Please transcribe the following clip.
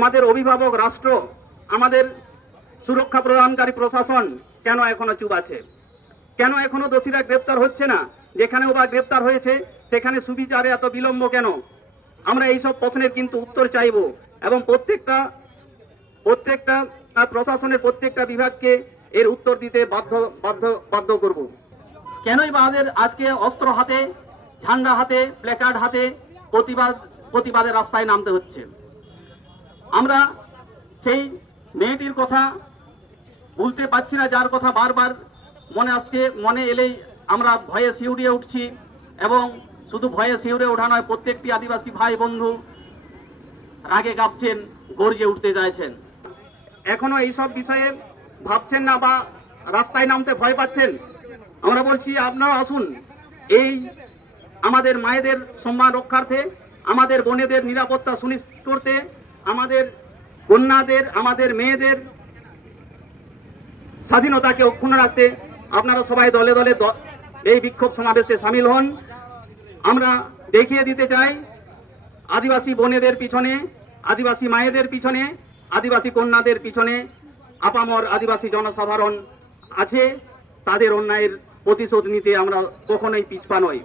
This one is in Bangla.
আমাদের অভিভাবক রাষ্ট্র, আমাদের সুরক্ষা প্রদানকারী প্রশাসন কেন এখনও চুপ আছে? কেন এখনও দোষীরা গ্রেপ্তার হচ্ছে না? যেখানেও বা গ্রেপ্তার হয়েছে, সেখানে সুবিচারে এত বিলম্ব কেন? আমরা এইসব প্রশ্নের কিন্তু উত্তর চাইব এবং প্রত্যেকটা প্রত্যেকটা প্রশাসনের প্রত্যেকটা বিভাগকে এর উত্তর দিতে বাধ্য বাধ্য বাধ্য করব। কেনই বা আজকে অস্ত্র হাতে, ঝান্ডা হাতে প্ল্যাকার্ড হাতে প্রতিবাদ, প্রতিবাদের রাস্তায় নামতে হচ্ছে? আমরা সেই মেয়েটির কথা ভুলতে পারছি না, যার কথা বারবার মনে আসছে, মনে এলেই আমরা ভয়ে শিউরিয়ে উঠছি এবং শুধু ভয়ে শিউরে ওঠা নয়, প্রত্যেকটি আদিবাসী ভাই বন্ধু রাগে কাঁপছেন, গর্জে উঠতে চাইছেন। এখনও এইসব বিষয়ে ভাবছেন না বা রাস্তায় নামতে ভয় পাচ্ছেন? আমরা বলছি, আপনারা আসুন, এই আমাদের মায়েদের সম্মান রক্ষার্থে, আমাদের বোনেদের নিরাপত্তা সুনিশ্চিত করতে আমাদের কন্যাদের, আমাদের মেয়েদের স্বাধীনতাকে অক্ষুণ্ণ রাখতে আপনারা সবাই দলে দলে এই বিক্ষোভ সমাবেশে সামিল হন। আমরা দেখিয়ে দিতে চাই, আদিবাসী বোনেদের পিছনে, আদিবাসী মায়েদের পিছনে, আদিবাসী কন্যাদের পিছনে আপামর আদিবাসী জনসাধারণ আছে। তাদের অন্যায়ের প্রতিশোধ নিতে আমরা কখনোই পিছপা নই।